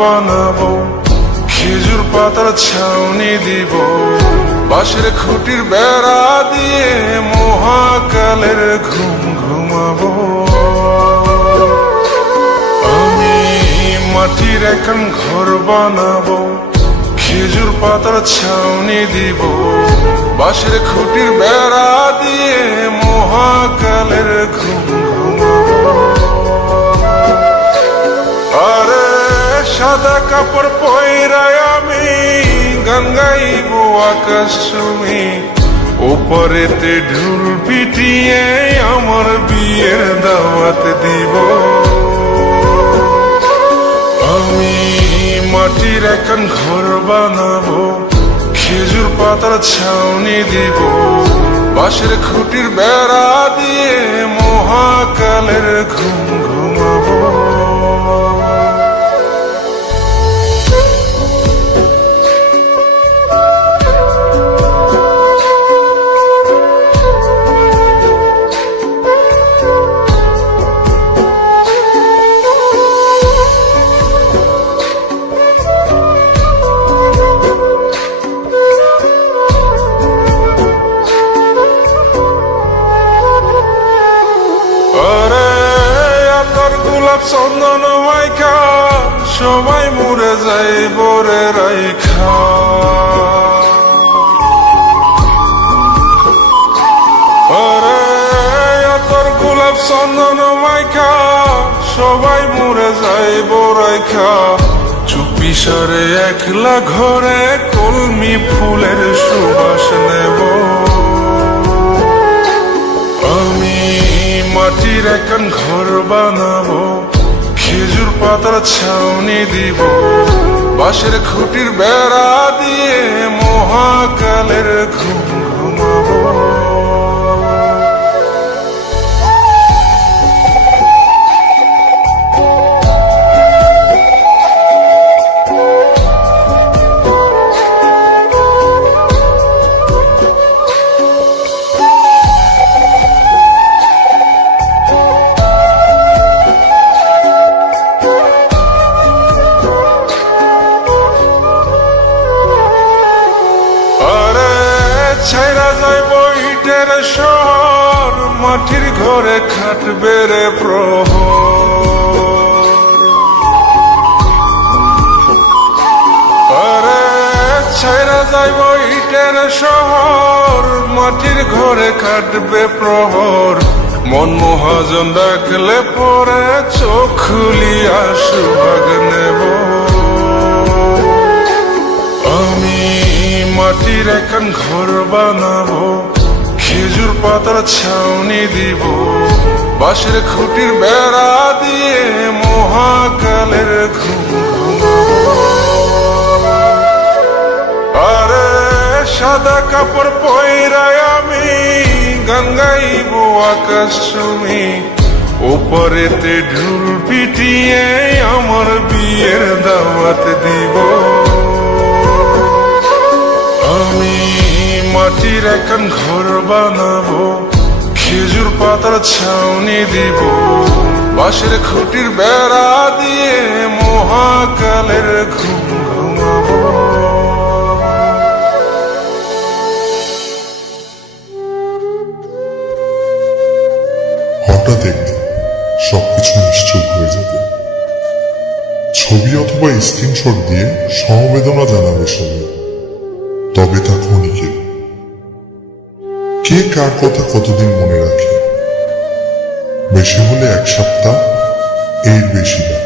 বানাবো, খেজুর পাতার ছাউনি দিব, বাঁশের খুঁটির বেড়া দিয়ে মহাকালের ঘুম ঘুমাবো। আমি মাটির এখন ঘর বানাবো, খেজুর পাতার ছাউনি দিব, বাঁশের খুঁটির বেড়া দিয়ে মহাকালের ঘুম ঘুমাবো। আরে সাদা কাপড় পয়রায় আমি গান গাইব আকাশ চুমি, ওপরেতে ঢুল পিটিয়ে আমার বিয়ের দাওয়াত দিব। আমি মাটির এখন ঘর বানাবো, খেজুর পাতার ছাউনি দিব, বাঁশের খুঁটির বেড়া দিয়ে মহাকালের ঘুম ঘুমাবো। চন্দন মাইখা সবাই মরে যায় বরে রাইখা, আরে তোর গোলাপ চন্দন মাইখা সবাই মরে যায় বরাইখা, চুপি সারে একলা ঘরে কলমি ফুলের সুবাস নেব। আমি মাটির এখন ঘর বানাবো, খেজুর পাতার ছাউনি দিব, বাঁশের খুঁটির বেড়া দিয়ে মহাকালের ঘুম ঘুমাবো। ছাইরা যাইব ইটের শহর, মাটির ঘরে খাটবে রে প্রহর। আরে ছাইরা যাইব ইটের শহর, মাটির ঘরে খাটবে প্রহর। মন মহাজন ডাকলে পরে চোখ খুলিয়া সুভাগ নেব। আমি মাটির এখন ঘর বানাবো, খেজুর পাতার ছাউনি দিব, বাঁশের খুঁটির বেড়া দিয়ে মহাকালের ঘুম ঘুমাবো। আরে সাদা কাপড় পয়রায় আমি গান গাইব আকাশ চুমি, ওপরেতে ঢুল পিটিয়ে আমার বিয়ের দাওয়াত দিব। আমি মাটির এখন ঘর বানাবো, খেজুর পাতার ছাউনি দিব, বাঁশের খুঁটির বেড়া দিয়ে মহাকালের ঘুম ঘুমাবো। হঠাৎ একদিন সবকিছু নিশ্চুপ হয়ে যাবে। ছবি অথবা স্ক্রিনশট দিয়ে সমবেদনা জানাবে সবাই, তবে তা ক্ষণিকের। কে কার কথা কতদিন মনে রাখে? বেশি হলে এক সপ্তাহ, এর বেশি না।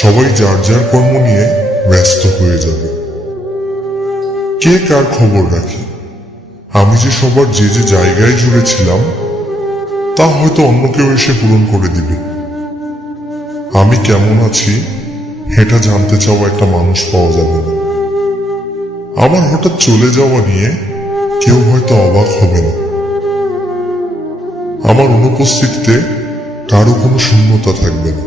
সবাই যার যার কর্ম নিয়ে ব্যস্ত হয়ে যাবে। কে কার খবর রাখে? আমি যে সবার যে যে জায়গায় জুড়ে ছিলাম, তা হয়তো অন্য কেউ এসে পূরণ করে দিবে। আমি কেমন আছি এটা জানতে চাওয়া একটা মানুষ পাওয়া যাবে না। আমার হঠাৎ চলে যাওয়া নিয়ে কেউ হয়তো অবাক হবে না। আমার অনুপস্থিতিতে কারো কোনো শূন্যতা থাকবে না।